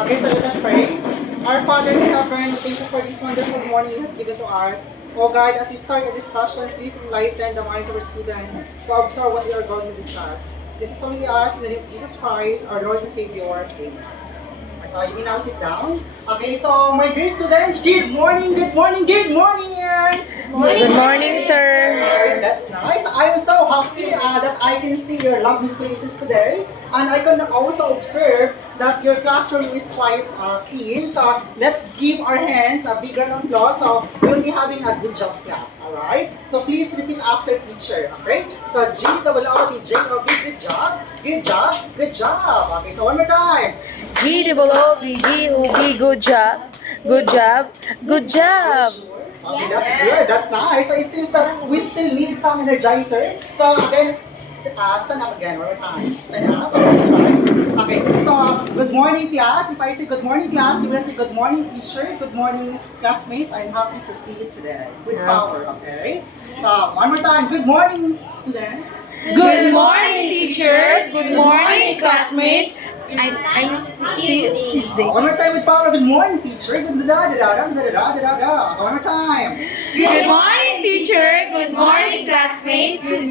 Okay, so let us pray. Our Father in heaven, thank you for this wonderful morning you have given to us. Oh God, as we start our discussion, please enlighten the minds of our students to absorb what we are going to discuss. This is only us in the name of Jesus Christ, our Lord and Savior. Amen. So you may now sit down. Okay, so my dear students, good morning, good morning, good morning! Good morning, sir. Alright, that's nice. I'm so happy that I can see your lovely faces today. And I can also observe that your classroom is quite clean. So let's give our hands a bigger applause. So we'll be having a good job clap. Alright? So please repeat after teacher. Okay? So G-O-O-T-J-O-B, good job. Good job. Good job. Okay, so one more time. G-O-O-B-G-O-B, good job. Good job. Good job. Okay, that's good. That's nice. So it seems that we still need some energizer. So again, stand up again one more time. Stand up. Okay, so good morning class. If I say good morning class, you will say good morning teacher, good morning classmates. I'm happy to see you today. With power, okay? So one more time. Good morning students. Good morning, teacher. Good morning, classmates. I'm see you this day. One more time with power. Good morning teacher. Good da da da da da da da da. One more time. Good morning, teacher. Good morning, classmates. Okay,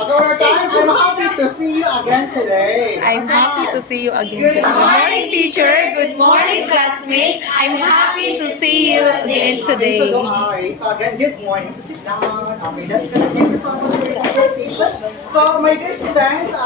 one more time. I'm happy to see you again today. I'm happy to see you again today. Good morning, teacher. Good morning, classmates. I'm happy to see you again Okay, so today. don't worry. So again, good morning. So sit down. Okay, that's good. Thank you so much for your presentation. So my dear students,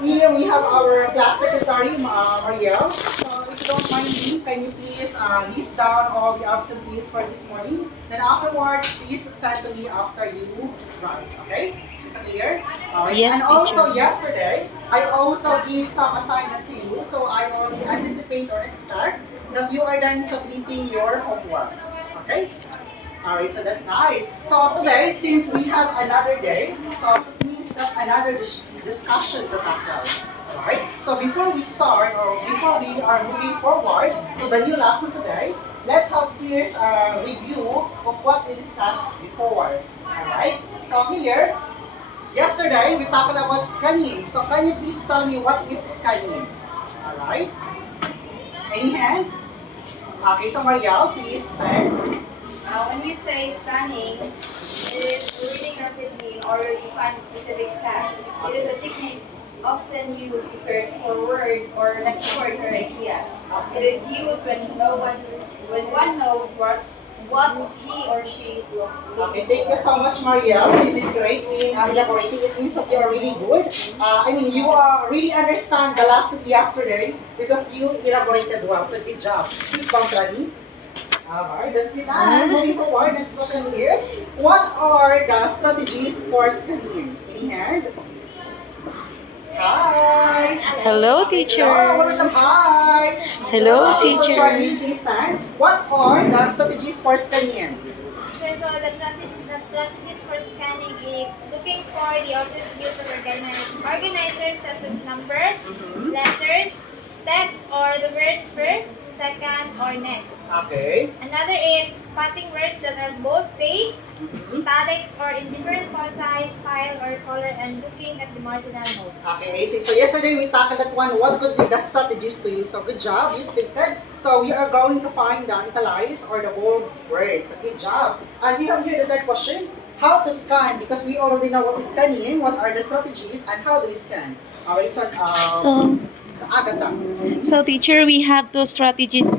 here we have our class secretary, Marielle. So if you don't mind me, can you please list down all the absentees for this morning? Then afterwards, please send to me after you write. Okay? Is that clear? Alright. Yes, and also teacher. yesterday, I also give some assignment to you. So I already anticipate or expect that you are then submitting your homework. Okay? Alright, so that's nice. So today, since we have another day, so it means that another discussion to tackle. Alright? So before we start, or before we are moving forward to the new lesson today, let's have first a review of what we discussed before. Alright? So here, yesterday we talked about scanning. So can you please tell me what is scanning? Alright? Any hand? Okay, so Marielle, please stand. When we say scanning, it is reading rapidly in order to find specific facts. It is a technique often used to search for words or keywords or ideas. It is used when one knows what he or she is looking for. Okay, thank you so much, Marielle. So you did great in elaborating. It means that you are really good. You really understand the lesson yesterday because you elaborated well. So good job. Please bump Rani. Alright, that's it. Moving forward, next question is, what are the strategies for studying? Any hand? Hi! Hello, teacher. Hello, what's up? Hi! Hello, So teacher. Charlie, please stand. What are the strategies for studying? So the strategies for scanning is looking for the author's views of organizers such as numbers, letters, steps, or the words first, second, or next. Okay. Another is spotting words that are both spaced, italics, or in different font size, style, or color, and looking at the marginal notes. Okay, amazing. So yesterday we tackled that one. What could be the strategies to use? So good job, you stated. So we are going to find the italicized or the bold words. So good job. And we have here the third question. How to scan? Because we already know what is scanning, what are the strategies, and how do we scan? Alright, so Agatha. So, teacher, we have two strategies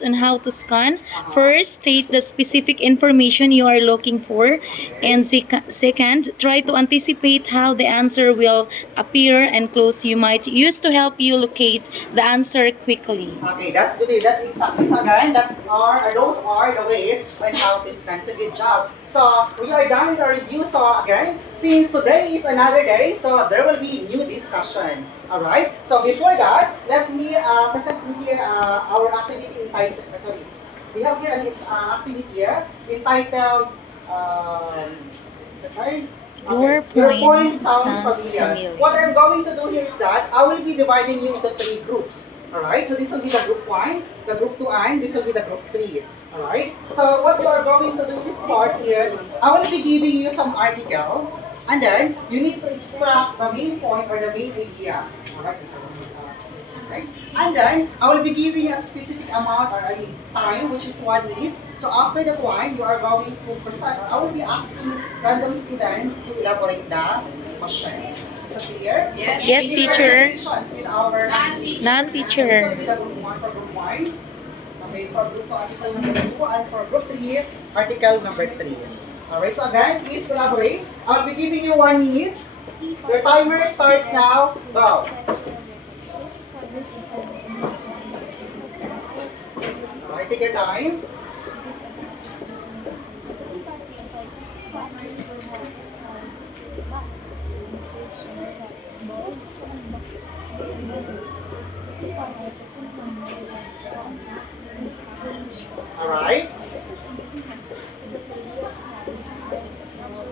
on how to scan. First, state the specific information you are looking for, and second, try to anticipate how the answer will appear and clues you might use to help you locate the answer quickly. Okay, that's good. That's exactly. So again, those are the ways on how to scan. So good job. So we are done with our review. So again, since today is another day, so there will be new discussion. Alright? So before that, let me present here our activity entitled, we have here an activity here entitled, this is the card. Your point sounds familiar. What I'm going to do here is that I will be dividing you into 3 groups. Alright? So this will be the group 1, the group 2, and this will be the group 3. Alright? So what you are going to do in this part is, I will be giving you some article. And then, you need to extract the main point or the main idea. Alright, right? And then, I will be giving you a specific amount or time, which is 1 minute. So after that one, you are going to present, or I will be asking random students to elaborate the questions. Is that clear? Yes. Yes, teacher. With our Non-teacher. So, with the group 1 for group 1. Okay, for group 2, article number 2, and for group 3, article number 3. Alright, so again, please collaborate. I'll be giving you 1 minute. Your timer starts now. Go. Alright, take your time. Alright.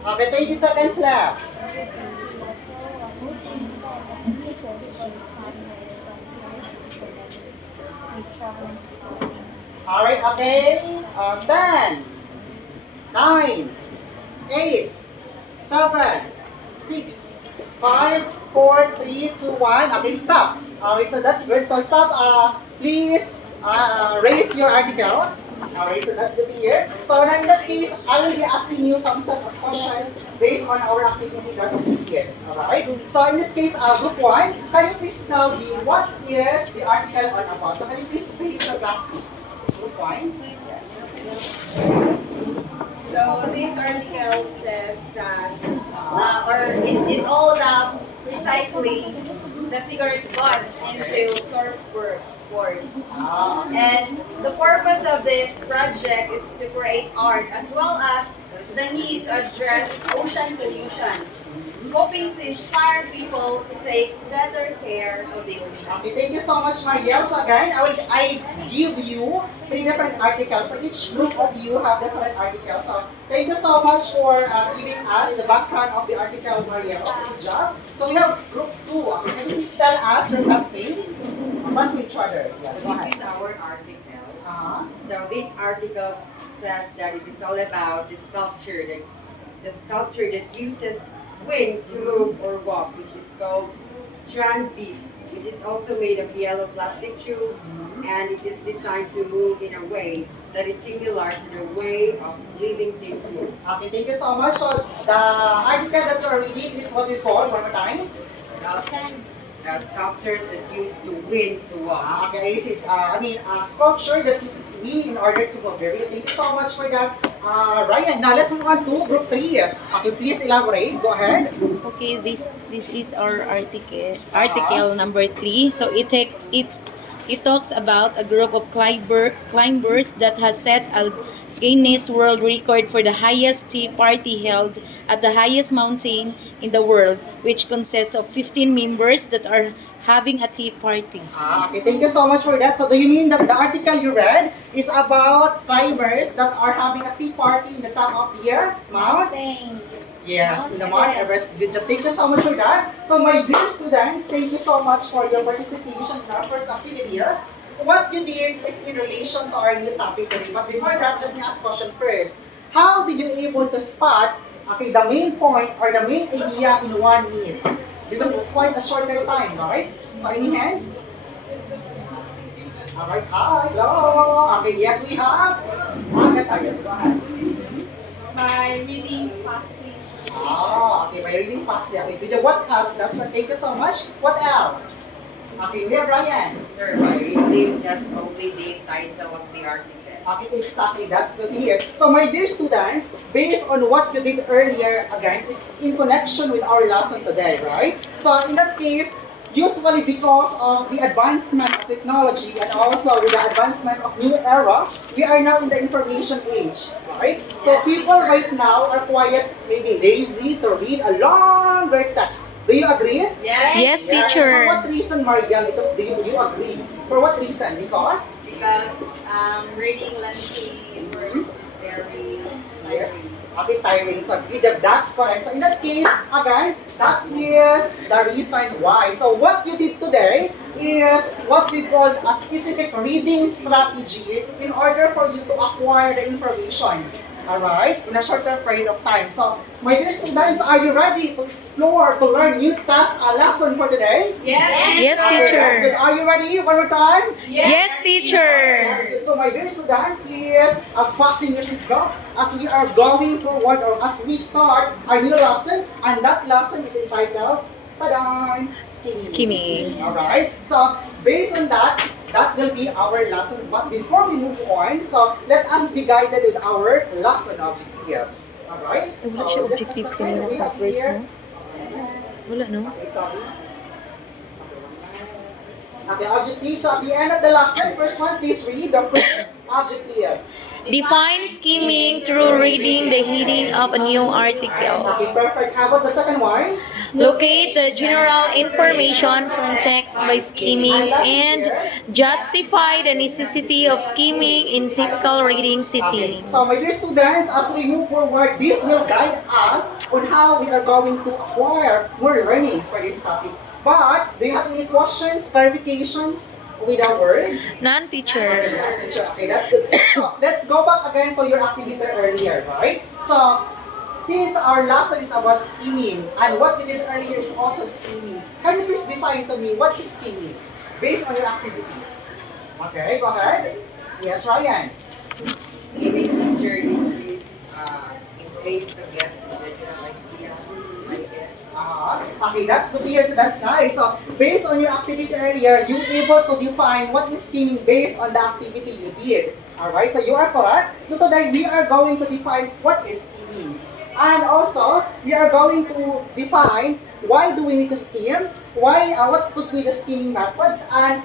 Okay, 20 seconds left. Alright, okay. 10, 9, 8, 7, 6, 5, 4, 3, 2, 1. Okay, stop. Okay, so that's good. So stop. Please raise your articles. Okay, so that's good here. So now in that case, I will be asking you some set of questions based on our activity that we did. Alright? So in this case, group 1, can you please tell me what is the article on about? So can you please raise your classmates? Group 1? Yes. So this article says that, or it is all about recycling the cigarette butts into surfboards. And the purpose of this project is to create art as well as the need to address ocean pollution, hoping to inspire people to take better care of the ocean. Okay, thank you so much, Mariel. So again, I give you 3 different articles. So each group of you have different articles. So thank you so much for giving us the background of the article, Mariel. So good job. So we have group 2. Okay, can you please tell us your classmate? What's each other? Yes, go This is ahead. our article. Uh-huh. So this article says that it is all about the sculpture that uses wind to move or walk, which is called strand beast. It is also made of yellow plastic tubes, and it is designed to move in a way that is similar to the way of living things move. Okay, thank you so much. So the article that you are reading is what we call, one more time. Sculptures that use the wind to walk. Okay, is it, sculpture that uses wind in order to move. Very good. Thank you so much for that. Ryan, now let's move on to group 3. Okay, please elaborate. Go ahead. Okay, this is our article number 3. So it talks about a group of climbers that has set a Guinness World Record for the highest tea party held at the highest mountain in the world, which consists of 15 members that are having a tea party. Okay, thank you so much for that. So do you mean that the article you read is about climbers that are having a tea party in the top of the mount? Yes, in the Mount Everest. Good job. Thank you so much for that. So my dear students, thank you so much for your participation in our first activity. What you did is in relation to our new topic today. But before that, let me ask a question first. How did you able to spot the main point or the main idea in 1 minute? Because it's quite a shorter time, right? So any hand? Alright, hi, hello. Okay, yes we have. Yes, go ahead. By reading fastly. Okay, by reading fastly. Okay, good job. What else? That's what. Thank you so much. What else? Okay, we have Ryan. Sir, by reading just only the title of the article. Okay, exactly. That's good to hear. So, my dear students, based on what you did earlier, again, is in connection with our lesson today, right? So, in that case, usually because of the advancement of technology and also with the advancement of new era, we are now in the information age, right? So, people right now are quite maybe lazy to read a longer text. Do you agree? Yes. Yes, Yeah, and teacher. for what reason, Marian? Because do you agree? For what reason? Because? Because reading lengthy words is very Yes. tiring. Okay, tiring. So, good job. That's correct. So, in that case, again, that is the reason why. So, what you did today is what we call a specific reading strategy in order for you to acquire the information. Alright? In a shorter period of time. So, my dear students, are you ready to explore, to learn new tasks, a lesson for today? Yes, Okay, that's good. teacher. Are you ready? One more time? Yes, teacher. That's good. So, my dear student, please fasten your seatbelt as we are going forward or as we start our new lesson. And that lesson is entitled, ta-da! Skimming. Alright? So, based on that, that will be our lesson. But before we move on, so let us be guided with our lesson objectives. Alright? Wala siya objectives kanina we have pa-first, here. no? Wala, no? Okay, sorry. Okay, objectives. So at the end of the lesson, first one, please read the first objective. Define skimming through reading the heading of a new article. Okay, perfect. How about the second one? Locate the general information from text by skimming and justify the necessity of skimming in typical reading Okay. settings. So my dear students, as we move forward, this will guide us on how we are going to acquire more learnings for this topic. But, do you have any questions, clarifications with our words? None, teacher. Okay, that's good. So, let's go back again to your activity earlier, right? So, since our lesson is about skimming, and what we did earlier is also skimming, can you please define to me what is skimming based on your activity? Okay, go ahead. Yes, Ryan. Skimming teacher is in place to get the general idea, I guess. Okay, that's good to hear. So that's nice. So based on your activity earlier, you able to define what is skimming based on the activity you did. Alright, so you are correct. So today we are going to define what is skimming. And also, we are going to define why do we need to skim, what could be the skimming methods, and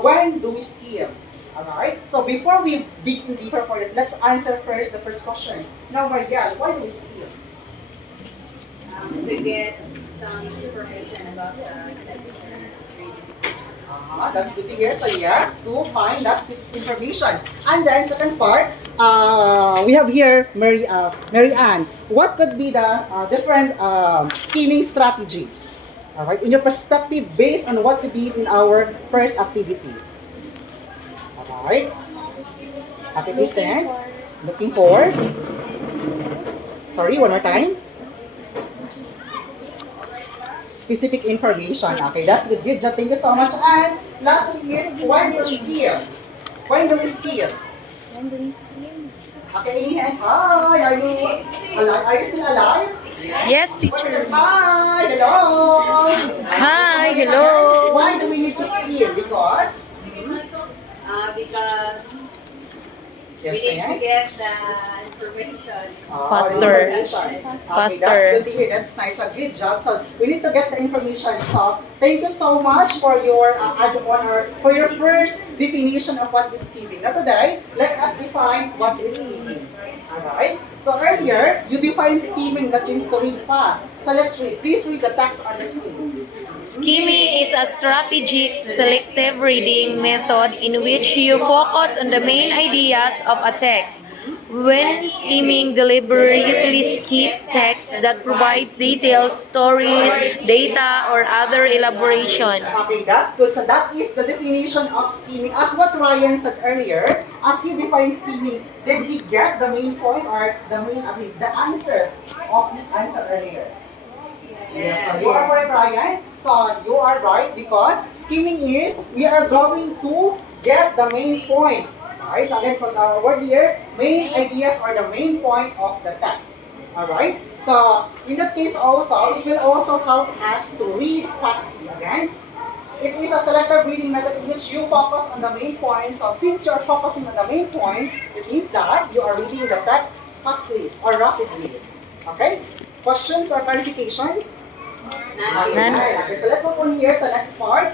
when do we skim. Alright, so before we dig in deeper for it, let's answer first the first question. Now, Marielle, why do we skim? To get some information about the text or reading. That's good to hear. So yes, to find that specific information. And then second part, we have here Mary Ann. What could be the different skimming strategies? All right, in your perspective, based on what we did in our first activity. All right. Okay, please stand. Looking for. Sorry, one more time. Specific information. Okay, that's good. Good job. Thank you so much. And lastly is, when do we skill? When do we skill? Okay, Inihan. Hi, are you alive? Are you still alive? Yes, teacher. Hi, hello. Hi, hello. Why do we need to skill? Because? Because Yes, we need to ma'am. get the information. Faster. Okay, Faster. that's good to hear. That's nice. A good job. So we need to get the information. So thank you so much for your add-on or for your first definition of what is skimming. Now today, let us define what is skimming. Alright? So earlier, you defined skimming that you need to read fast. So let's read. Please read the text on the screen. Skimming is a strategic selective reading method in which you focus on the main ideas of a text. When skimming, deliberately skip text that provides details, stories, data, or other elaboration. Okay, that's good. So that is the definition of skimming. As what Ryan said earlier, as he defined skimming, did he get the main point or the answer of his answer earlier? Yes. So you are correct, Ryan. So you are right because skimming is we are going to get the main point. Alright, so again from our word here, main ideas or the main point of the text. Alright, so in that case also, it will also help us to read fastly again. It is a selective reading method in which you focus on the main points. So since you are focusing on the main points, it means that you are reading the text fastly or rapidly. Okay? Questions or clarifications? Okay, None. okay, so let's move on here to the next part.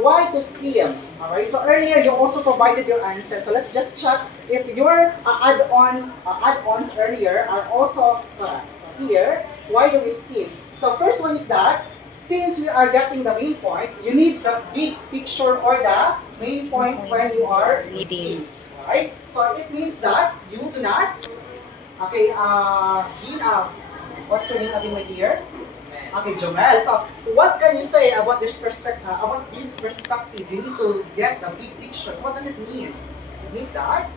Why to skim? Alright, so earlier you also provided your answer. So let's just check if your add-ons earlier are also correct. So here, why do we skim? So first one is that, since we are getting the main point, you need the big picture or the main points when you are reading. Alright, so it means that you do not, okay, what's your name again, my dear? Okay, Jomel. So, what can you say about this perspective? You need to get the big picture. So what does it mean? It means that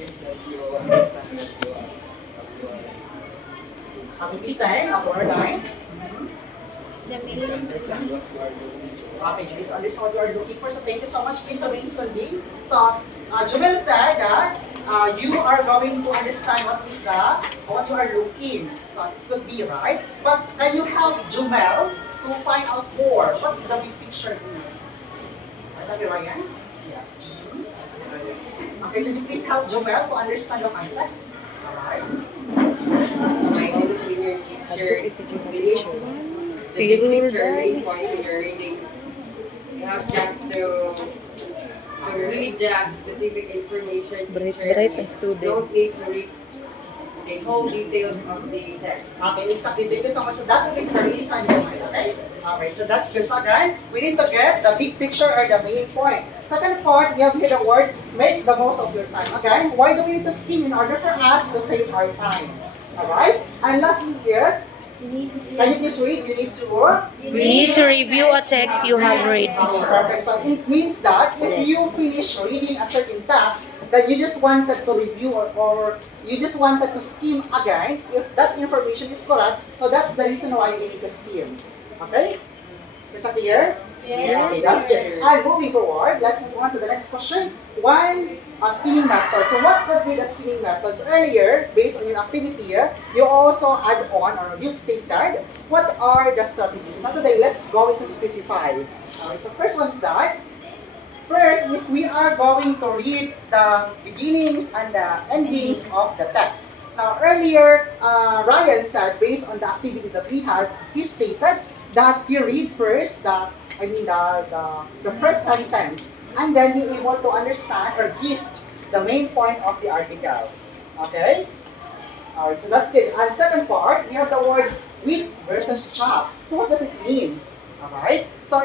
If that you understand that you are Okay, please stand. One more time. The meaning. Okay, you need to understand what you are looking for. So thank you so much, Mr. Winston D. So, Jumel said that you are going to understand what you are looking. So it could be right. But can you help Jumel to find out more? What's the big picture here? Right, Ryan? Yes. Okay, can you please help Jumel to understand the context? Alright. My own clear picture is the big picture main points in your reading. You have just to read the specific information. Bright ang student. Don't need to read the whole details of the text. Okay, exactly. Thank you so much. So that is the reason behind, okay? Alright, so that's good. So again, we need to get the big picture or the main point. Second part, we have here the word, make the most of your time. Again, why do we need to skim in order for us to save our time? Alright? And lastly, yes, can you please read? You need to work. We need to review a text you have read Okay, before. perfect. So it means that if you finish reading a certain text that you just wanted to review or you just wanted to skim again, if that information is correct, so that's the reason why we need to skim. Okay? Is that clear? Yes, Okay, that's teacher. good. And moving forward, let's move on to the next question. One, skimming method. So what would be the skimming methods? Earlier, based on your activity, you also add on or you stated what are the strategies. Now today, let's go into specify. So first one is that, first is we are going to read the beginnings and the endings of the text. Now earlier, Ryan said based on the activity that we had, he stated that you read first the first sentence and then be able to understand or gist the main point of the article. Okay? Alright, so that's good. And second part, we have the word with versus chop. So what does it mean? Alright? So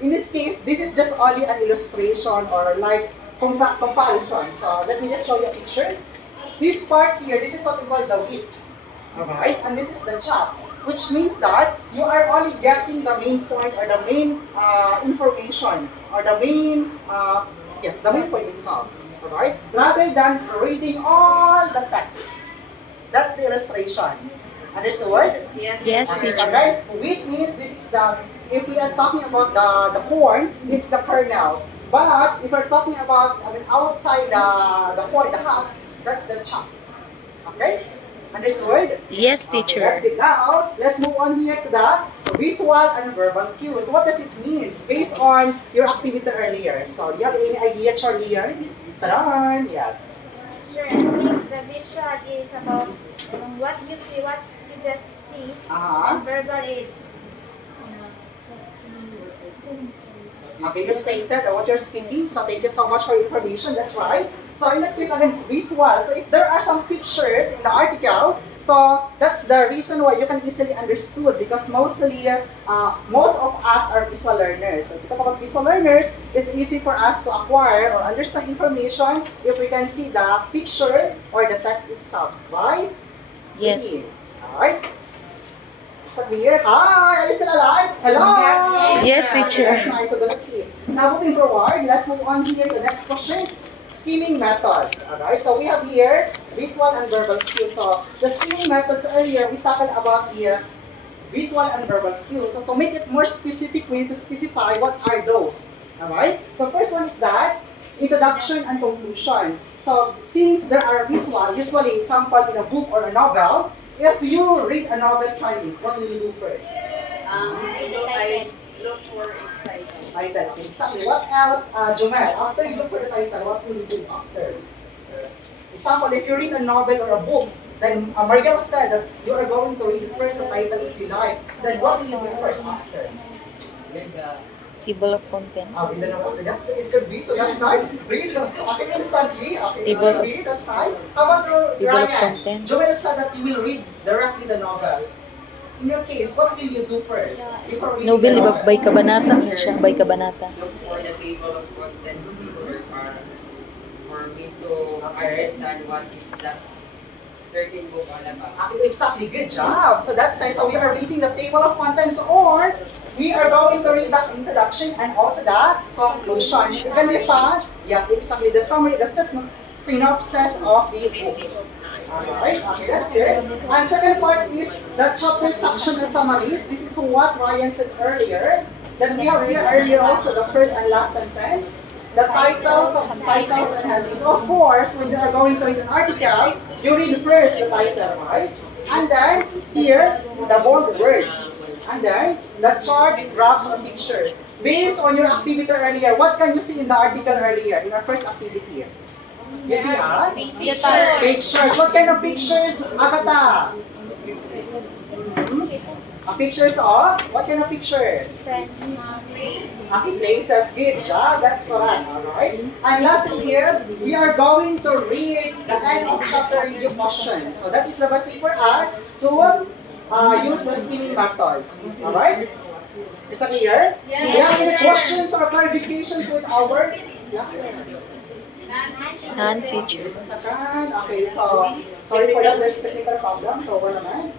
in this case, this is just only an illustration or like comparison. So let me just show you a picture. This part here, this is what we call the width. Alright? And this is the chop. Which means that you are only getting the main point or the main information or the main, the main point itself. Alright? Rather than reading all the text. That's the illustration. Understood? Yes, teacher. Alright? Wheat means this is the, if we are talking about the corn, it's the kernel. But if we're talking about, outside the corn, the husk, that's the chaff. Okay? Understood? Yes, Okay, teacher. that's it. Now, let's move on here to the visual and verbal cues. What does it mean based on your activity earlier? So, do you have any idea, Charlie? Taran! Yes. Sure, I think the visual is about what you see, what you just see, Uh-huh. and verbal is Okay, you stated what you're speaking, so thank you so much for your information, that's right. So in that case, again, visual. So if there are some pictures in the article, so that's the reason why you can easily understood because mostly, most of us are visual learners. So if we talk about visual learners, it's easy for us to acquire or understand information if we can see the picture or the text itself. Why? Yes. Alright. Sabir, hi! Are you still alive? Hello! Yes, teacher. That's nice. So let's see. Now moving forward, let's move on here to the next question. Skimming methods. Alright, so we have here visual and verbal cues. So the skimming methods earlier, we tackled about the visual and verbal cues. So to make it more specific, we need to specify what are those. Alright? So first one is that introduction and conclusion. So since there are visual, usually example in a book or a novel, if you read a novel, Charlie, what will you do first? I look for its title. Title. Exactly. What else, Jumel? After you look for the title, what will you do after? Example, if you read a novel or a book, then Mariel said that you are going to read first the title if you like. Then what will you do first after? Table of contents. Read the novel. That's it could be. So that's nice. Read. Okay, instantly. Okay, Table of- read. That's nice. How about Table of Ryan? contents. Joel said that you will read directly the novel. In your case, what will you do first? Before reading Nobel, the iba novel? by kabanata na siya, by kabanata. Look for the table of contents for me to understand what is that certain book all about. Okay, exactly. Good job. So that's nice. So we are reading the table of contents or we are going to read the introduction and also the conclusion. It can be found, yes, exactly, the summary, the synopsis of the book. Alright, okay, that's good. And second part is the chapter section or summaries. This is what Ryan said earlier. Then we have here earlier also the first and last sentence. The titles, subtitles, and headings. Of course, when you are going to read an article, you read first the title, right? And then here, the bold words. And then the charts, graphs, or picture. Based on your activity earlier, what can you see in the article earlier, in our first activity? You see, pictures. What kind of pictures, Agatha? Pictures of? What kind of pictures? Okay, places. Good job. That's correct. Alright. And lastly is, we are going to read the end of chapter review questions. So that is the basic for us to use the skimming methods. Alright? Is that clear? Yes. Do you have any questions or clarifications with our lesson? Non-teacher. This is second. Okay, so sorry for that. There's technical problem. So wala naman.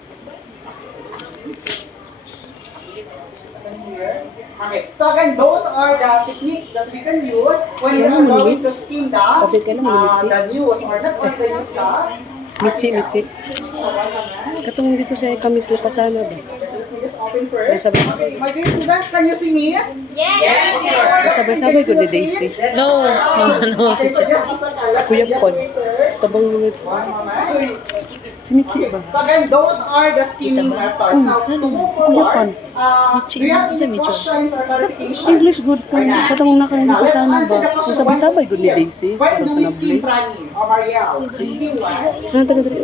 Here. Okay, so again, those are the techniques that we can use when we are going to skim the news, or not only the news, Mitzi. So what naman? Katong dito sa kamis lapasana ba? So let me just open first. Okay, my dear students, can you see me? Yes. Sabay-sabay ko ni Daisy. No. Okay, so just a second. Let's Kuya just Pon. wait first. Tabang nunod. One moment. Si Mitzi ba? So again, those are the skimming methods. Now, to move forward, do you have any questions or clarifications? English good ko. Katong nakalipasana Let's answer ba? the question, Kung sabay-sabay when ko ni Daisy. When Para do sa we skim, nabli. Rani or Mariel? We skim what? Ano taga dali?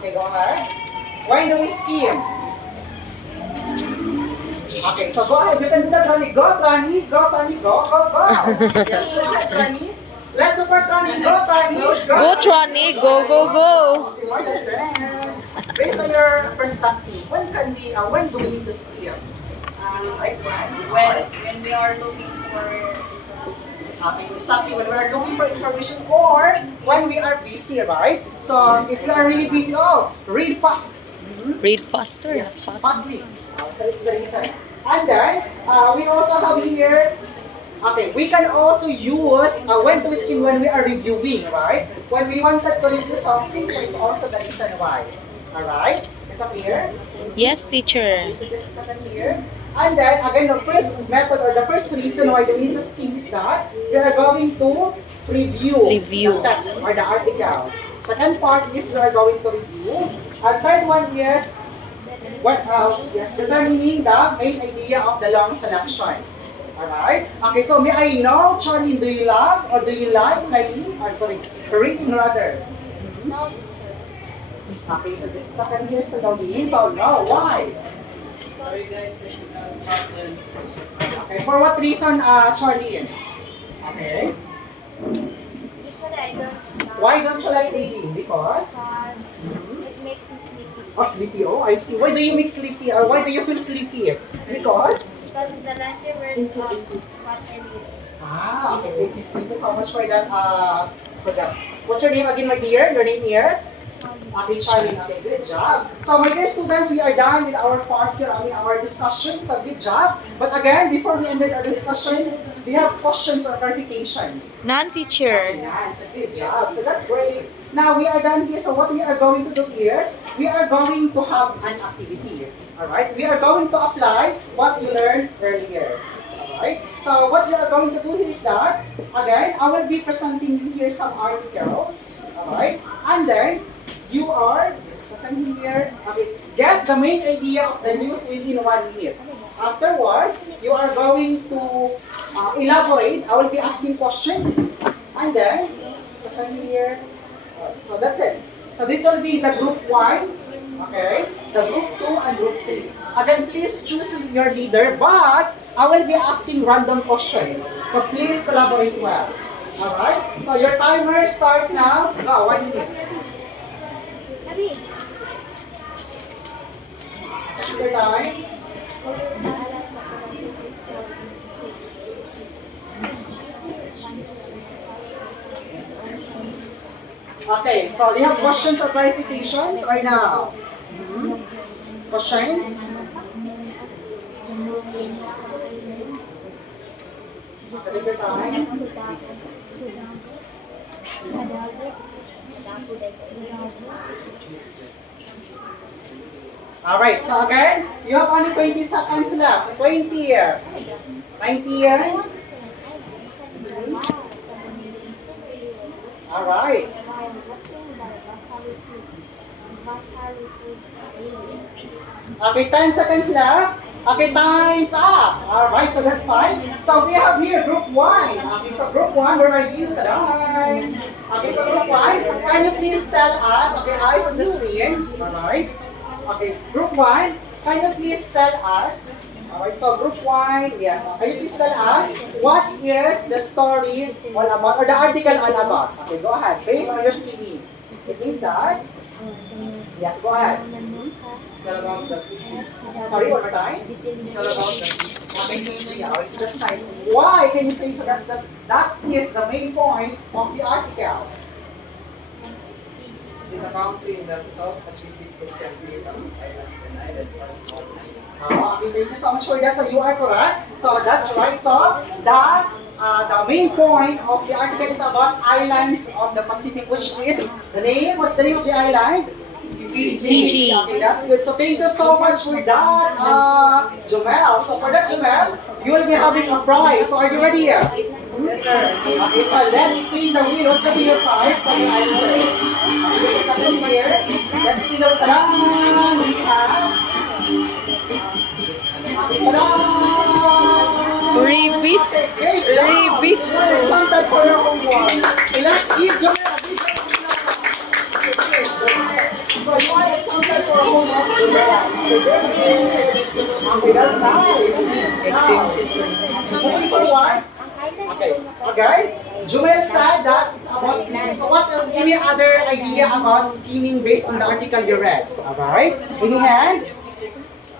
Okay, go ahead. When do we skim? Okay, so go ahead. You can do that, Rani. Go, Rani. Go, Rani. Go. Yes, go ahead, Rani. Let's support Rani. Go, Rani. Go, Trani. Go. Okay, what is that? Based on your perspective, when do we need to skim? Right, Rani? When we are looking for Okay, exactly, when we are looking for information or when we are busy, right? So, if you are really busy, read fast. Read faster. Yes, fastly. So, it's the reason. And then, we also have here, okay, we can also use when to skim when we are reviewing, right? When we wanted to review something, so it's also the reason why. Alright? Is that clear? Yes, teacher. So just a second here. And then, again, the first method or the first reason why you need to skim is that we are going to review the text or the article. Second part is we are going to review. And third one is determining the main idea of the long selection. Alright? Okay, so may I know, Charlene, do you love or do you like reading rather? No. Okay, so this is second here sa Charlene. So no, why? Okay, for what reason, Charlene? Okay. Usually I don't know. Why don't you like reading? Because? It makes me sleepy. Oh, sleepy. Oh, I see. Why do you make sleepy? Or why do you feel sleepy? Because? Because the lengthy words of what I read. Okay. Thank you so much for that. What's your name again, my dear? Your name is? Okay, Charlene. Okay, good job. So, my dear students, we are done with our part here, our discussion. So, good job. But again, before we ended our discussion, do you have questions or clarifications? Non-teacher. Yeah, it's a good job. So, that's great. Now, we are done here. So, what we are going to do is, we are going to have an activity. Alright? We are going to apply what you learned earlier. Alright? So, what we are going to do here is that, again, I will be presenting you here some article. Alright? And then, you are, second here, okay, get the main idea of the news within 1 minute. Afterwards, you are going to elaborate. I will be asking questions. And then, second here, so that's it. So this will be the group 1, okay, the group 2 and group 3. Again, please choose your leader, but I will be asking random questions. So please collaborate well. Alright? So your timer starts now. Go, 1 minute. Your time. Okay, so do you have questions or clarifications or now? Questions? Your time. Alright, so again, you have only 20 seconds left. 20 here. 90 here. Alright. Okay, 10 seconds left. Okay, time's up. Alright, so that's fine. So we have here group 1. Okay, so group 1, where are you? Ta-da! Okay, so group 1, can you please tell us, okay, eyes on the screen. Alright. Okay, group 1, can you please tell us, alright, so group 1, yes, can you please tell us what is the story all about, or the article all about? Okay, go ahead, based on your CV. It means that, yes, go ahead. It's all about the teaching. Sorry, one more time. It's all about the teaching. Okay, teaching, alright, so that's nice. Why can you say so that is the main point of the article? It is a country in the South Pacific which can be islands and islands are small. Okay, thank you so much for that. So you are correct. So that's right. So that the main point of the article is about islands of the Pacific, which is the name. What's the name of the island? Fiji. Okay, that's good. So thank you so much for that, Jomel. So for that, Jomel, you will be having a prize. So are you ready? Yes, sir. Okay, so let's spin the wheel. What will be your prize for your answer? Okay, this is second here. Let's spin the wheel. Ta-da! We have... Okay, ta-da! Rebis. Okay, great job! Rebis. You are excited for your homework. Okay, let's give Joel a big so you are excited for homework, Joel. Okay, that's nice. Now, moving forward. Okay, again, Joel said that it's about skimming. So what else? Any other idea about skimming based on the article you read? Alright? Any hand?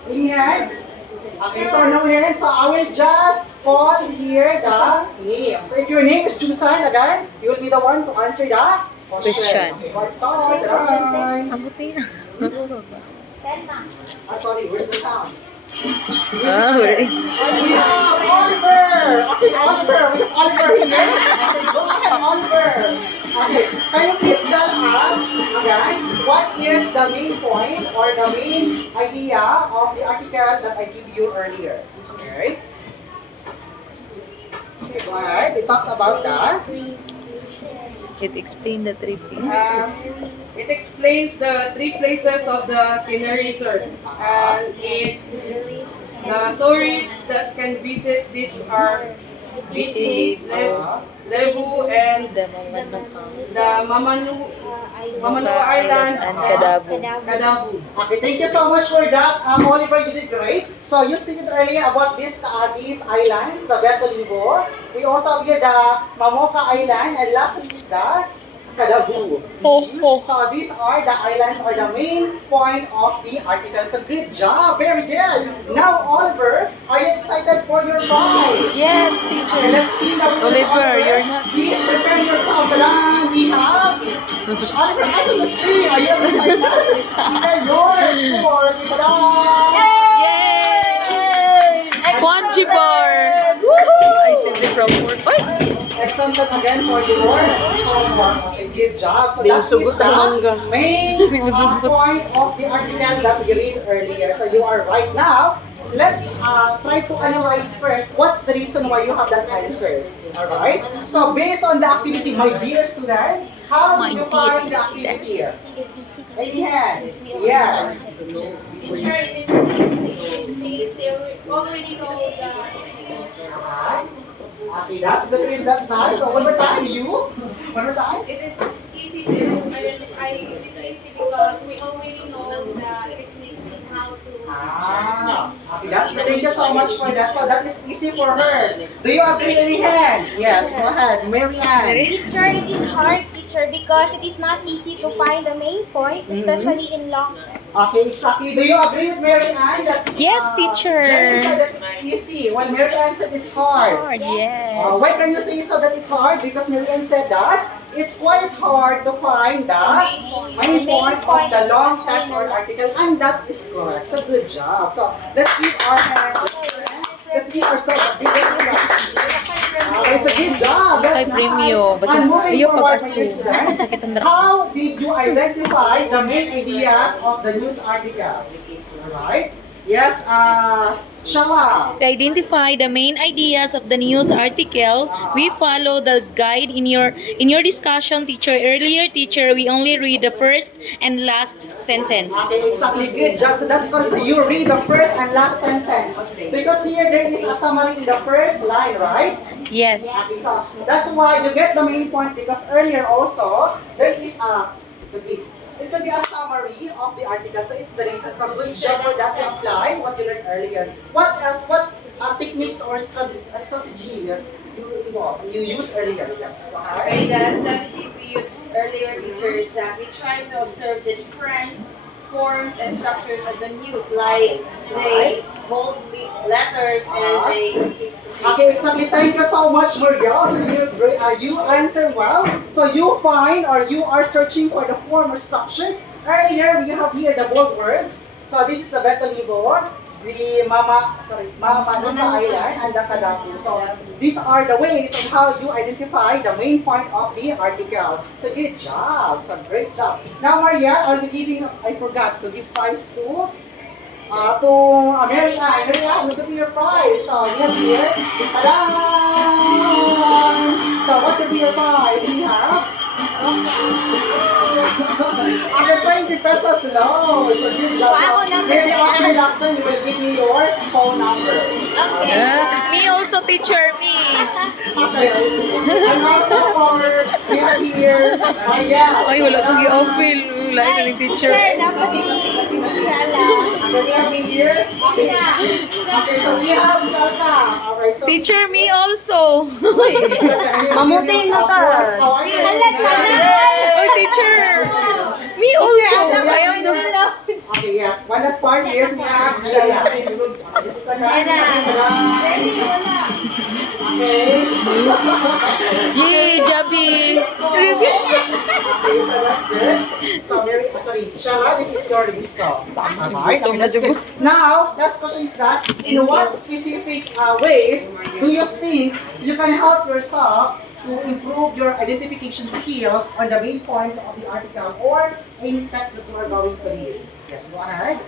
Any hand? Okay, so no hand. So I will just call here the name. So if your name is Chusan, again, you will be the one to answer the question. Okay, let's start. Time. Sorry, where's the sound? Where is? We have Oliver! Okay, Oliver! We have Oliver here. Okay, go ahead, Oliver. Okay, can you please tell us, again, what is the main point or the main idea of the article that I gave you earlier? Okay. Okay, go ahead. It talks about that. It explained the three pieces. It explains the three places of the scenery, sir. And the tourists that can visit these are Fiji, Lebu, and The Mamanukang. the Mamanu Island, and Kadabu. Kadabu. Okay, thank you so much for that. Oliver, you did great. So you stated earlier about these islands, the Beto Libo. We also have here the Mamoka Island, and lastly is the Kadabu. So these are the islands or the main point of the article. So good job, very good. Now Oliver, are you excited for your prize? Yes, Okay, teacher. let's spin the wheels, Oliver, you're not- Please prepare yourself. Tadaan! We have Oliver, eyes on the screen. Are you excited? Okay, yours for tadaan! Yay! Quanchi bar! I saved it from work. Oy! Exempted again for your homework. Okay, good job. So Di that mo is sugot ang mangga. the main point of the article that we read earlier. So you are right now. Let's try to analyze first what's the reason why you have that answer. Alright? So based on the activity, my dear students, how My do you dear find the activity? Any hand? Yes. Teacher, it is easy. They already know the techniques. Okay, that's good. That's nice. So one more time, you? One more time? It is easy to identify. It is easy because we already know the techniques in how to. Okay, that's good. Thank you so much for that. So that is easy for her. Do you agree, any hand? Yes, go ahead. Mary Ann. Teacher, it is hard, teacher, because it is not easy to find the main point, especially in long term. Okay, exactly. Do you agree with Mary Ann that Yes, teacher. Jenny said that it's easy, while Mary Ann said it's hard. Yes. Why can you say so that it's hard? Because Mary Ann said that it's quite hard to find the main point of the long text or article, and that is correct. So good job. So let's give our hands. Let's give ourselves a big hand. Okay, so good job. kay that's premyo. nice. Basta And moving ayaw forward, my dear pag-assume. students, Sakit ang dara. how did you identify the main ideas of the news article? Alright? Yes, Shawa. To identify the main ideas of the news article, we follow the guide in your discussion, teacher. Earlier, teacher, we only read the first and last sentence. Okay, exactly. Good job. So that's because you read the first and last sentence. Because here there is a summary in the first line, right? Yes. Okay, so that's why you get the main point because earlier also there is it could be a summary of the article. So it's the reason. So good job for that to apply what you learned earlier. What else? What techniques or strategy you use earlier? Yes. Okay, the strategies we used earlier, teachers, that we try to observe the different forms and structures of the news, like they bold letters and they. Okay, exactly. Thank you so much, Muriel. So you answer well. So you find or you are searching for the form or structure. Earlier, we have here the bold words. So this is the Beto Libor, the Mama Nuka Island, and the Kadapu. So these are the ways on how you identify the main point of the article. So good job. So great job. Now, Muriel, I'll be giving, I forgot to give prize to America, look at your prize. So we have here, ta-da! So what will be your prize? We have under 20 pesos low. So good job. So maybe after lesson, you will give me your phone number. Me also, teacher, me. Okay, and also for we have here, Ay, wala kong i-open. Wala ka ng teacher. and we have here, okay, so we have Salka. Alright, so Teacher, me also. Mamuti na ta. Oy, teacher. Me also. I am the... Okay, yes. One last part. Yes, we have Jaya. This is a guy. Okay. Yay, Jabi. Okay, so that's good. So, Mary, sorry, Shara, this is your listo. Alright, okay, that's good. Now, last question is that, in what specific ways do you think you can help yourself to improve your identification skills on the main points of the article or any text that you are going to read? Yes, go ahead.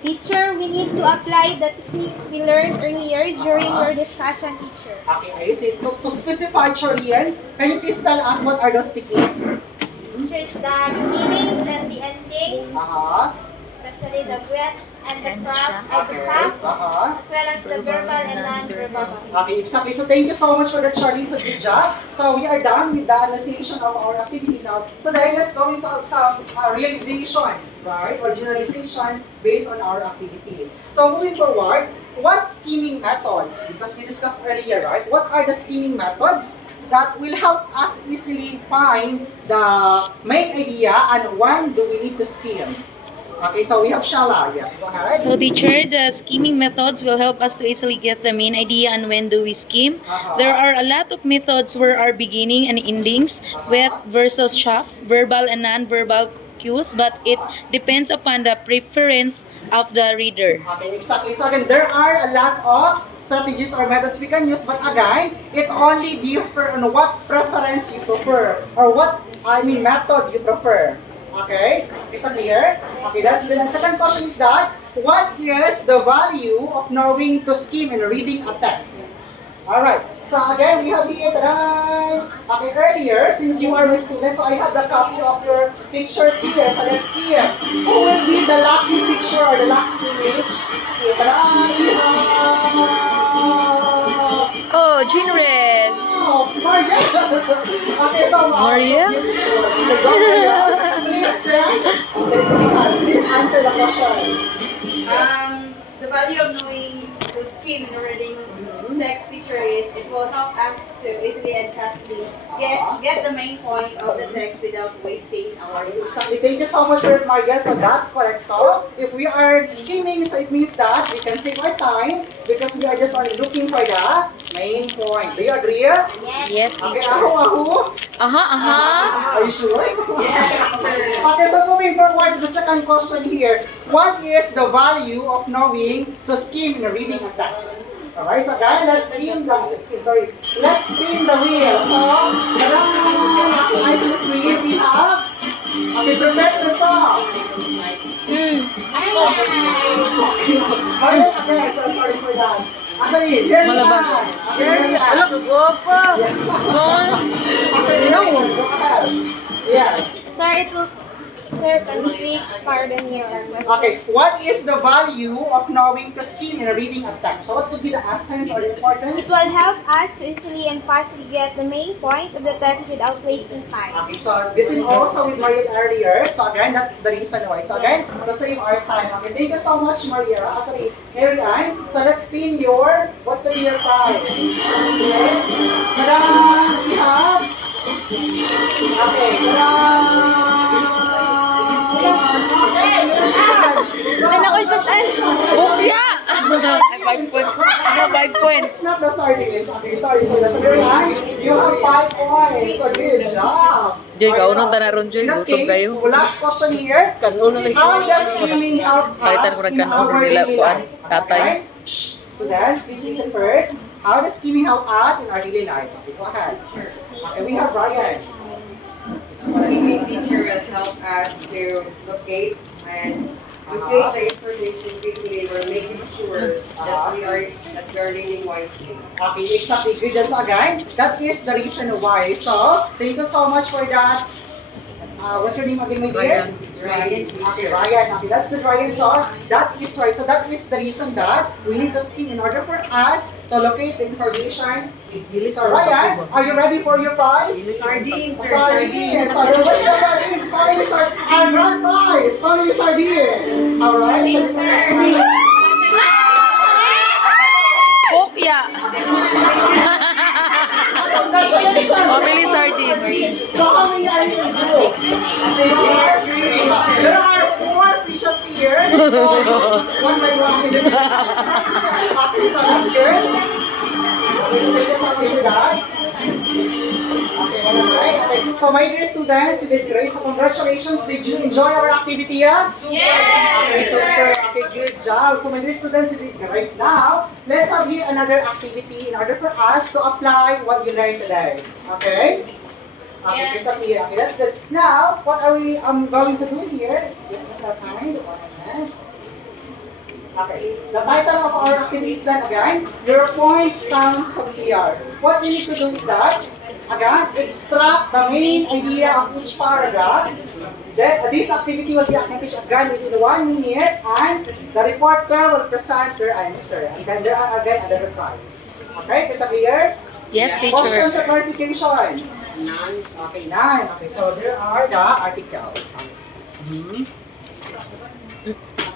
Teacher, we need to apply the techniques we learned earlier during your discussion, teacher. Okay, sis, to specify, Chorian, can you please tell us what are those techniques? Teachers, the beginnings and the endings, especially the breadth and the craft of the shaft, as well as the verbal and non-verbal. Okay, exactly. So thank you so much for that, Charlie. So good job. So we are done with the analyzation of our activity now. Today, let's go into some realization, right, or generalization based on our activity. So moving forward, what skimming methods? Because we discussed earlier, right? What are the skimming methods that will help us easily find the main idea and when do we need to skim? Okay, so we have Shala. Yes, go ahead. So, teacher, the skimming methods will help us to easily get the main idea and when do we skim. There are a lot of methods where our beginning and endings, with versus shaft, verbal and non-verbal cues, but it depends upon the preference of the reader. Okay, exactly. So again, there are a lot of strategies or methods we can use, but again, it only differs on what preference you prefer or what, method you prefer. Okay? Is that clear? Okay, that's good. And second question is that, what is the value of knowing to skim and reading a text? Alright, so again, we have here, okay, earlier, since you are my student, so I have the copy of your pictures here, so let's see it. Who will be the lucky picture or the lucky image? Oh, generous. Oh, Maria! Okay, so Maria? Please answer the question. The value of knowing to skim and reading text, teacher, is it will help us to easily and fastly get the main point of the text without wasting our time. Exactly. Thank you so much for it, Maria. So that's correct. So if we are skimming, so it means that we can save our time because we are just only looking for the main point. Do you agree? Yes, Okay, teacher. aho. Are you sure? Yes, teacher. Okay, so moving forward to the second question here. What is the value of knowing to skim in reading a text? Alright, so guys, let's spin the wheel. So, the eyes on the screen, we have, okay, prepare yourself. Okay, so sorry for that. Actually, here we are. Here we are. Alam, guwapa. Okay, go ahead. Yes. Sir, can you please pardon your question? Okay, what is the value of knowing to skim in a reading a text? So what could be the essence or the It importance? will help us to easily and fastly get the main point of the text without wasting time. Okay, so this is also with Mariel earlier. So again, that's the reason why. So again, to save our time. Okay, thank you so much, Maria. Sorry, Mary Ann. So let's spin your, what could be your prize? Ta-da! We have, okay, ta-da! Bukya! 5 points. It's not the sardines. Okay, sorry for that. So, Mary Ann, you have 5 points. So, good job. Joy, Okay, kaunong so, tanaron, Joy. in that Gutom case, kayo. last question here. How does skimming help Palitan us ko na in kanon our nila, daily kuan, life? tatay. Okay? Shh, students, please listen first. How does skimming help us in our daily life? Okay, go ahead. Okay, we have Ryan. Skimming teacher will help us to locate and locate the information quickly. We're making sure that we are learning wisely. Okay, exactly. Good job. So again, that is the reason why. So, thank you so much for that. What's your name again, my dear? It's Ryan, Okay, teacher. Ryan. Okay, that's good, Ryan. So, that is right. So, that is the reason that we need to skim in order for us to locate the information. So, Ryan, are you ready for your prize? Sardines, sir. Sardines! So, where's the sardines? Family sardines! Our grand prize! Family sardines! Alright? So, Bukya! congratulations! Family sardine. So, how many are you in group? There are 4 fishes here. So, one by one. Okay, so that's good. Okay, so thank you so much for that. Okay, alright. Okay. So, my dear students, you did great. So, congratulations. Did you enjoy our activity? Okay, super. Okay, good job. So, my dear students, you did great. Now, let's have here another activity in order for us to apply what you learned today. Okay? Okay, just up here. Okay, that's good. Now, what are we going to do here? Just a second. 1 minute. Okay, the title of our activity is then again, your point sounds familiar. What we need to do is that, again, extract the main idea of each paragraph. Then, this activity will be accomplished again within 1 minute, and the reporter will present their answer. And then there are again another prize. Okay, is that clear? Yes, Questions teacher. or clarifications? None. Okay, 9. Okay, so there are the article.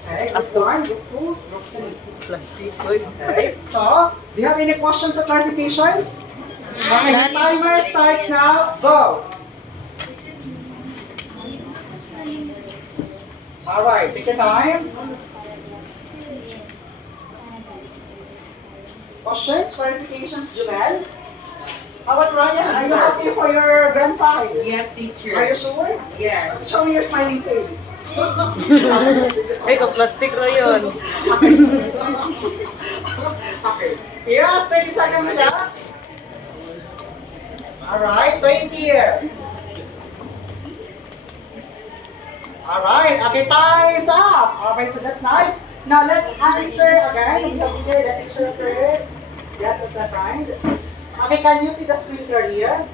Okay, group 1, group 2, group 3. Plastic. Okay, so, do you have any questions or clarifications? Okay, the timer starts now. Go! Alright, take your time. Questions, clarifications, Jumel? How about Ryan? Are you happy for your grand prize? Yes, Are you teacher. sure? Yes. Show me your smiling face. Ay, ka-plastic ra yun. Okay. Yes, 30 seconds left. Alright, 20. Alright, okay, time's up. Alright, so that's nice. Now let's answer again. We have here the picture first. Yes, that's a kind. Okay, can you see the screen clear?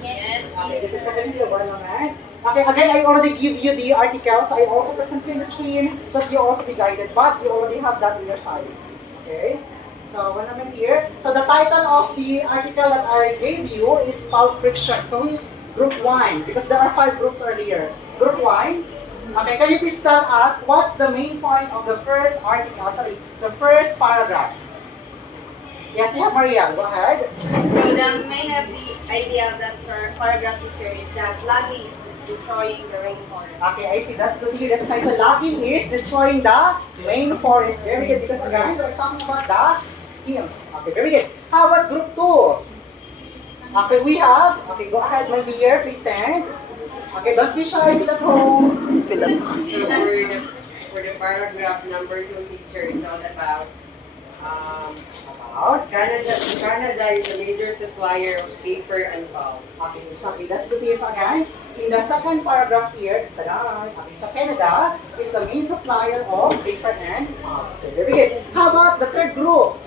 Yes. Okay, this is second video, 1 moment. Okay, again, I already give you the articles. I also present you in the screen so that you also be guided, but you already have that on your side. Okay? So, 1 moment here. So, the title of the article that I gave you is Pulp Friction. So, it's group 1 because there are 5 groups earlier. Group 1. Okay, can you please tell us what's the main point of the first article, the first paragraph? Yes, yeah, Maria, go ahead. So the main of the idea of that paragraph teacher is that logging is destroying the rainforest. Okay, I see. That's good to hear. That's nice. So logging is destroying the rainforest. Very good. Because again, we're talking about the hint. Okay, very good. How about group 2? Okay, we have. Okay, go ahead, my dear. Please stand. Okay, don't be shy. Feel at home. So for the paragraph number 2, teacher, is all about About? Canada is a major supplier of paper and pulp. Okay, exactly. Let's do this again. In the second paragraph here, tada, okay, so Canada is the main supplier of paper and pulp. Okay, very good. How about the third group?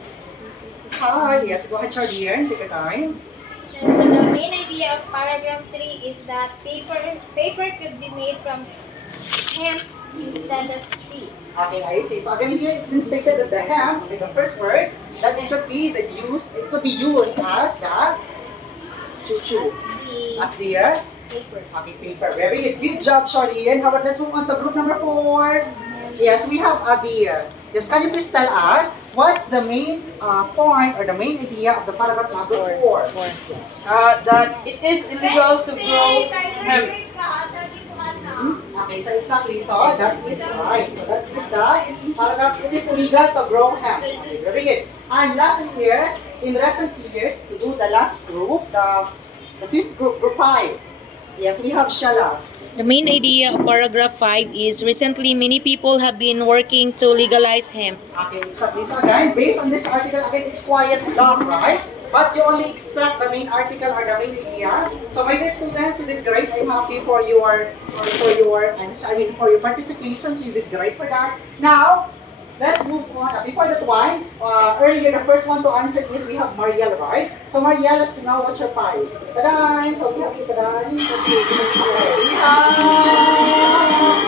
Hi, yes, go ahead, Charlie. Take your time. So the main idea of paragraph 3 is that paper could be made from hemp instead of trees. Okay, I see. So again here, it's been stated that the hemp, okay, the first word, that it could be used as the choo-choo. As the Paper. okay, paper. Very good. Good job, Charlene. How about let's move on to group number 4. Yes, we have Abby. Yes, can you please tell us what's the main point or the main idea of the paragraph number 4? Yes. That it is illegal to grow hemp. Okay, so exactly. So that is right. So that is the paragraph. It is illegal to grow hemp. Okay, very good. And lastly, yes, in recent years, to do the last group, the fifth group, group 5. Yes, we have Shala. The main idea of paragraph 5 is recently many people have been working to legalize hemp. Okay, exactly. So again, based on this article, again, it's quiet long, right? But you only extract the main article or the main idea. So my dear students, you did great. I'm happy for your for your participation. So you did great for that. Now, let's move on. Before that one, earlier the first one to answer is we have Mariel, right? So Mariel, let's know what's your prize. Ta-da! So we have ta-da! We have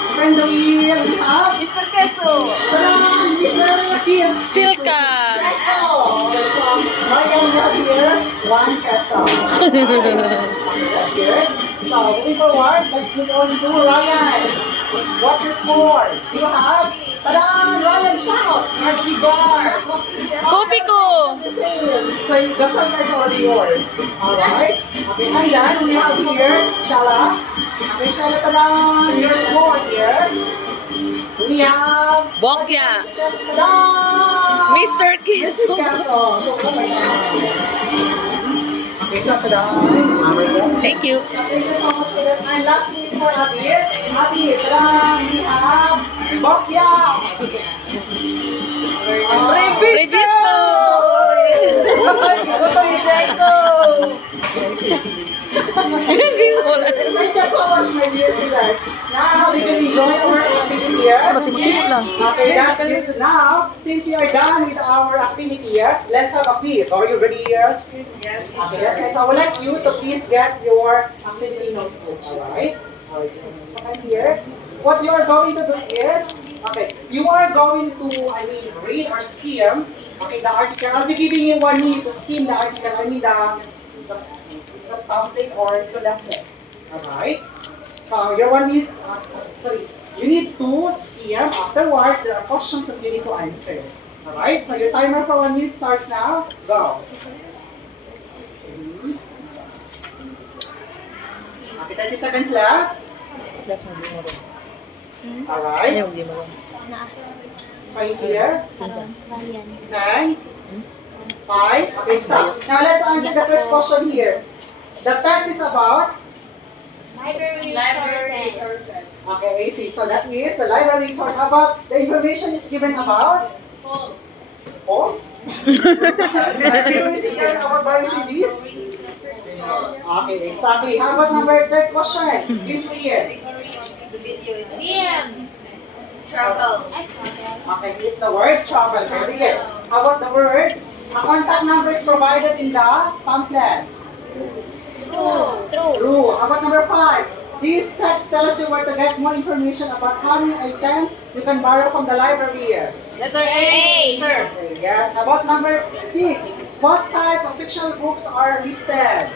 spin the wheel. We have Mr. Queso. ta-da! Mr. Silka! Peso! Okay, so Mariel, we have here 1 peso. That's good. So moving forward, let's move on to Ryan. What's your score? You have tada! Ryan, shout! RG bar! Kopi ko! So the sun is already yours. Alright? Okay, and then we have here, Shala. Okay, Shala, tada! Your score, yes. We have Bokya! tada! Mr. Kiso! Picasso. So, oh my God. Okay, so tada! Thank you. Thank you so much for that. And lastly is for Abby. Abby, tada! We have Bokya! Revisto! Thank you so much, my dear students. Now we can enjoy our activity here. Okay, that's it. So now, since you are done with our activity here, let's have a quiz. Are you ready here? Yes. Okay, that's it. So I would like you to please get your activity notebook, alright? Alright, so second here. What you are going to do is, okay, you are going to, read or skim, okay, the article. I'll be giving you 1 minute to skim the article. It's not pamphlet or to left it. Alright? So, your 1 minute, you need to skim. Afterwards, there are questions that you need to answer. Alright? So, your timer for 1 minute starts now. Go. Okay, 30 seconds left. Alright. So here, 10, 5, okay, stop. Now let's answer the first question here. The text is about, Library Library resources. resources. okay, I see. So that is the library resource. How about the information is given about? False. False? The is given about by CDs? Okay, exactly. How about number third question? Please read. The video is Bien. travel. Okay, it's the word travel. Very good. How about the word? A contact number is provided in the pamphlet. True. True. How about number 5? This text tells you where to get more information about how many items you can borrow from the library here. Letter A, sir. Okay, yes. How about number 6? What types of fictional books are listed?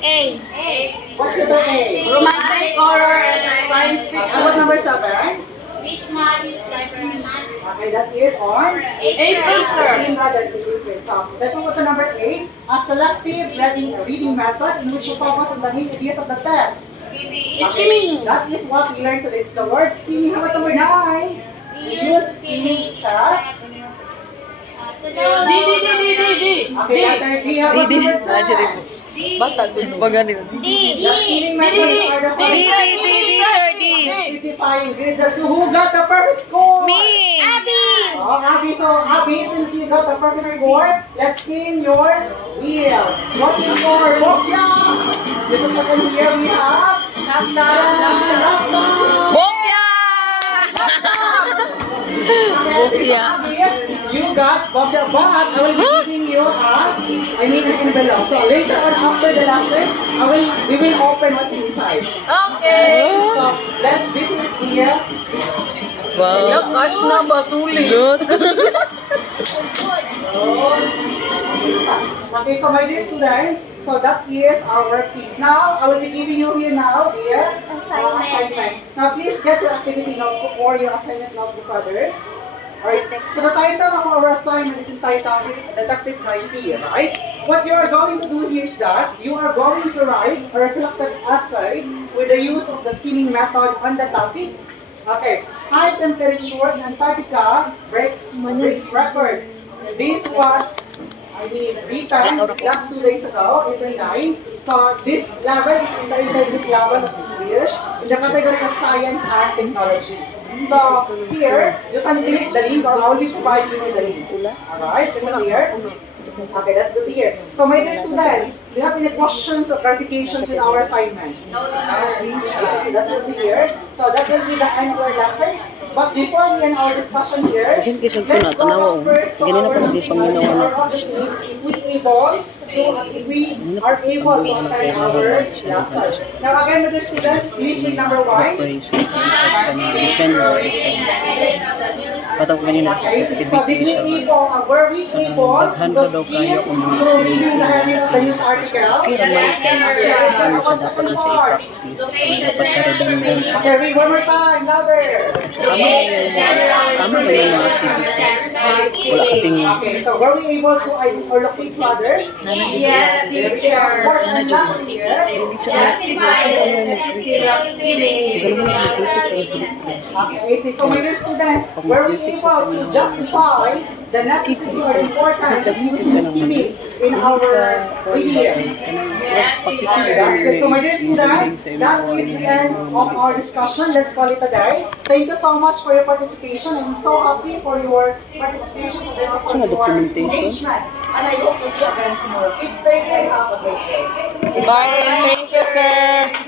A. What's letter A? Romantic, horror, and science How fiction. about number 7? Which month is library month? Okay, that is on April, sir. So, let's move to number 8. A selective reading method in which you focus on the main ideas of the text. Skimming. That is what we learned today. It's the word skimming. How about number 9? We use skimming sa... D. Okay, letter D. How about number 10? Bata ko ba ganito? The skimming methods are the D, D, D, D, sir, D. Specifying. Good job. So who got the perfect score? Me. Abby! Oh, Abby. So Abby, since you got the perfect score, let's spin your wheel. What's your score? Bokya! This is second here we have. Laptop. Bokya! Bokya. You got Bokya, but I will be giving you an envelope. So later on after the lesson, we will open what's inside. Okay. So this is here. Wow. Cash na basuli. Okay, so my dear students, so that is our piece. Now, I will be giving you here now, dear, assignment. Now, please get your activity notebook or your assignment notebook, rather. Alright, so the title of our assignment is entitled Detective Crime Team, right? What you are going to do here is that you are going to write a reflected essay with the use of the skimming method on the topic. Okay, high temperature in Antarctica breaks record. This was, written last 2 days ago, April 9. So this level is in the intermediate level of English in the category of Science and Technology. So here, you can click the link or I will be providing you the link. Alright, is it here? Okay, that's good to hear. So my dear students, do you have any questions or clarifications with our assignment? No. That's good to hear. So that will be the end of our lesson. But before we end our discussion here, let's go back first to our objectives if we are able to attend our lesson. Now again, my dear students, please read number 1. Patang kanina So did we able, were we able to skip through reading the heading of the news article? ano siya dapat na siya i-practice dapat siya redundant Okay, read one more time, louder. tama naman yung mga activities wala katingin Okay, so were we able to locate rather? Yes, teacher. Of course, and last year, okay, so my dear students, were we able to justify the necessity or importance of using skimming in our reading? That's good. So my dear students, that is the end of our discussion. Let's call it a day. Thank you so much for your participation. I'm so happy for your participation today for your engagement. And I hope to see you again tomorrow. Keep safe and have a great day. Bye. Thank you, sir.